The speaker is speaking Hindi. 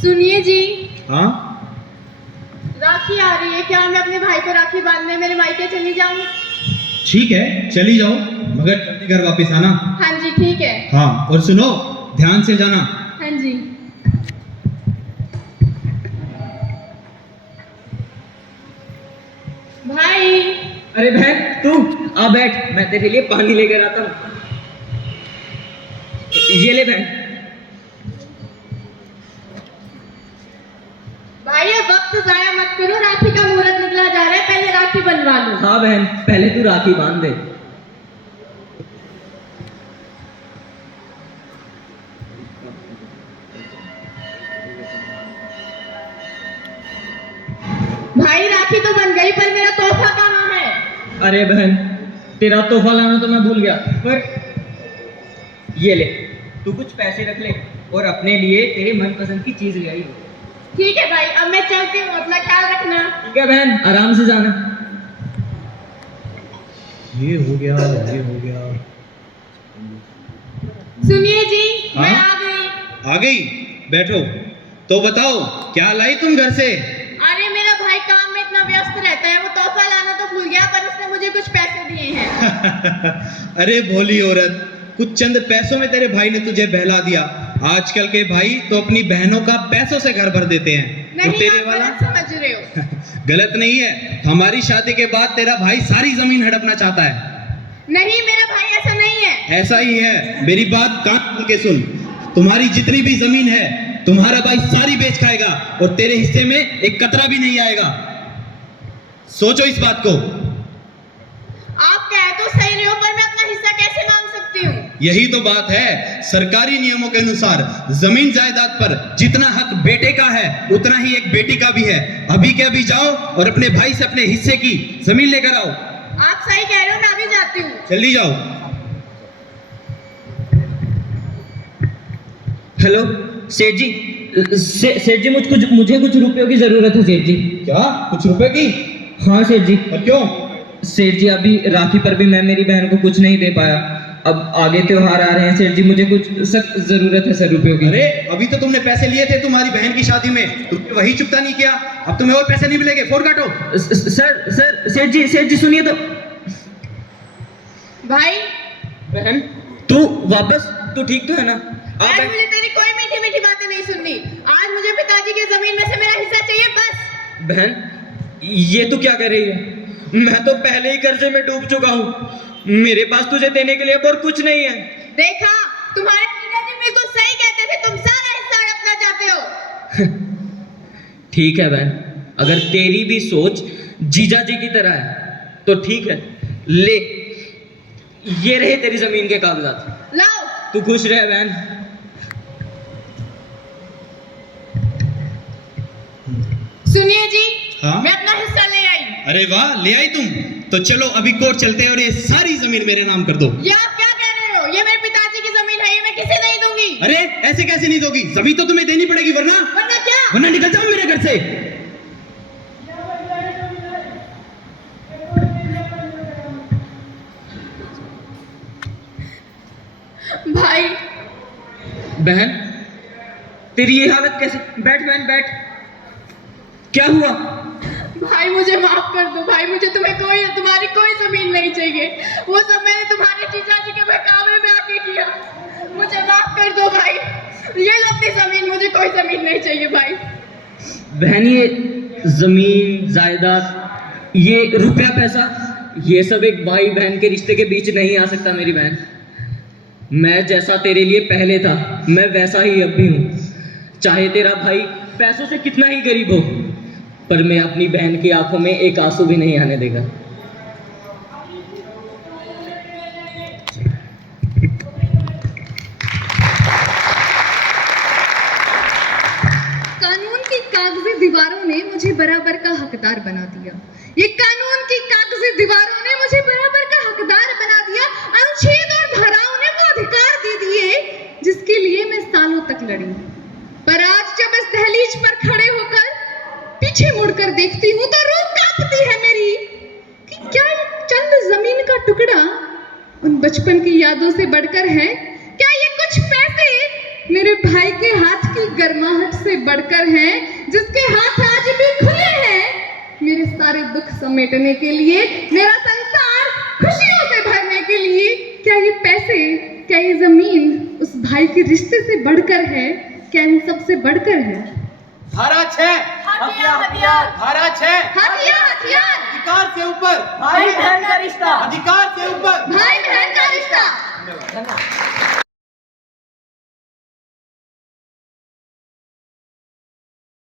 सुनिए जी। हाँ, राखी आ रही है, क्या मैं अपने भाई को राखी बांधने मेरे मायके चली जाऊं? ठीक है, चली जाओ, मगर जल्दी घर वापस आना। हाँ जी ठीक है। हाँ, और सुनो, ध्यान से जाना। हाँ जी। भाई। अरे बहन तू आ बैठ, मैं तेरे लिए पानी लेकर आता हूँ। ये ले बहन। भाई अब वक्त जाया मत करो, राखी का मुहूर्त निकला जा रहा है, पहले राखी बनवा लो। हाँ बहन, पहले तू राखी बांध दे। भाई राखी तो बन गई, पर मेरा तोहफा कहाँ है? अरे बहन, तेरा तोहफा लाना तो मैं भूल गया, पर ये ले, तू कुछ पैसे रख ले और अपने लिए तेरे मनपसंद की चीज ले आई हो। ठीक है भाई, अब मैं चलती हूँ, अपना ख्याल रखना। ठीक है बहन, आराम से जाना। ये हो गया, ये हो गया। सुनिए जी, मैं हाँ? आ गई। आ गई? बैठो। तो बताओ, क्या लाई तुम घर से? अरे मेरा भाई काम में इतना व्यस्त रहता है, वो तोहफा लाना तो भूल गया, पर उसने मुझे कुछ पैसे दिए हैं। अरे भोली औरत, कुछ चंद पैसों में तेरे भाई ने तुझे बहला दिया। आजकल के भाई तो अपनी बहनों का पैसों से घर भर देते हैं। नहीं, तो तेरे आप वाला गलत समझ रहे हो। गलत नहीं है। हमारी शादी के बाद तेरा भाई सारी जमीन हड़पना चाहता है। नहीं, मेरा भाई ऐसा नहीं है। ऐसा ही है। मेरी बात कान खोल के सुन। तुम्हारी जितनी भी जमीन है, तुम्हारा भाई सारी बेच खाएगा और तेरे हिस्से में एक कतरा भी नहीं आएगा। सोचो इस बात को। आप कहे तो सही रहे हो, पर मैं अपना हिस्सा कैसे मांग सकती हूँ? यही तो बात है। सरकारी नियमों के अनुसार जमीन जायदाद पर जितना हक बेटे का है, उतना ही एक बेटी का भी है। अभी के अभी जाओ और अपने भाई से अपने हिस्से की जमीन लेकर आओ। आप सही कह रहे हो, मैं अभी जाती हूँ। जल्दी जाओ। हेलो सेठ जी, सेठ जी मुझे कुछ रुपयों की जरूरत है सेठ जी। क्या? कुछ रुपए की? हाँ सेठ जी। और क्यों? सेठ जी, अभी राखी पर भी मैं मेरी बहन को कुछ नहीं दे पाया। अब आगे त्योहार आ रहे हैं सेठ जी, मुझे कुछ सख्त जरूरत है सर रुपयों की। अरे अभी तो तुमने पैसे लिए थे तुम्हारी बहन की शादी में, तुमने वही चुकता नहीं किया। अब तुम्हें और पैसे नहीं मिलेंगे, फोन काटो। सर सेठ जी सुनिए तो। भाई बहन तू वापस, तू ठीक तो है ना? आज मुझे तेरी कोई मीठी मीठी बातें नहीं सुननी। आज मुझे पिताजी की जमीन में से मेरा हिस्सा चाहिए, बस। बहन ये तू क्या कर रही है? मैं तो पहले ही कर्जे में डूब चुका हूँ। मेरे पास तुझे देने के लिए अब और कुछ नहीं है। देखा, तुम्हारे पिताजी बिल्कुल सही कहते थे, तुम सारा हिस्सा हड़पना चाहते हो। ठीक है बहन, अगर तेरी भी सोच जीजा जी की तरह है तो ठीक है, ले ये रहे तेरी जमीन के कागजात। लाओ। तू खुश रहे बहन। सुनिए जी। हाँ? मैं अपना हिस्सा ले आई। अरे वाह, ले आई तुम। तो चलो अभी कोर्ट चलते हैं और ये सारी जमीन मेरे नाम कर दो। ये आप क्या कह रहे हो? ये मेरे पिताजी की जमीन है, ये मैं किसे नहीं दूंगी। अरे ऐसे कैसे नहीं दोगी? जमीन तो तुम्हें देनी पड़ेगी, वरना वरना क्या? वरना निकल जाओ मेरे घर से। भाई। बहन तेरी ये हालत कैसे? बैठ बहन बैठ। क्या हुआ? भाई मुझे माफ कर दो भाई, मुझे तुम्हारी कोई जमीन नहीं चाहिए। वो सब मैंने तुम्हारे जीजा जी के बहकावे में आके किया। मुझे माफ कर दो भाई, ये लो अपनी जमीन, मुझे कोई जमीन नहीं चाहिए भाई। बहन ये जमीन जायदाद, ये रुपया पैसा, ये सब एक भाई बहन के रिश्ते के बीच नहीं आ सकता मेरी बहन। मैं जैसा तेरे लिए पहले था, मैं वैसा ही अब भी हूँ। चाहे तेरा भाई पैसों से कितना ही गरीब हो, पर मैं अपनी बहन की आंखों में एक आंसू भी नहीं आने देगा। कानून की कागजी दीवारों ने मुझे बराबर का हकदार बना दिया। ये कानून की कागजी दीवारों ने मुझे बराबर का हकदार बना दिया। अनुच्छेद और धाराओं ने वो अधिकार दे दिए जिसके लिए मैं सालों तक लड़ी। पर आज जब इस दहलीज पर खड़े होकर पीछे मुड़कर देखती हूँ तो रूह कांपती है मेरी कि क्या ये चंद जमीन का टुकड़ा उन बचपन की यादों से बढ़कर है? क्या ये कुछ पैसे मेरे भाई के हाथ की गर्माहट से बढ़कर हैं, जिसके हाथ आज भी खुले हैं मेरे सारे दुख समेटने के लिए, मेरा संसार खुशियों से भरने के लिए। क्या ये पैसे, क्या ये जमीन उस भाई के रिश्ते से बढ़कर है? क्या इन सबसे बढ़कर है? धारा 6 हथियार धारा 6 हथियार अधिकार से ऊपर भाई बहन का रिश्ता अधिकार से ऊपर भाई बहन का रिश्ता। धन्यवाद।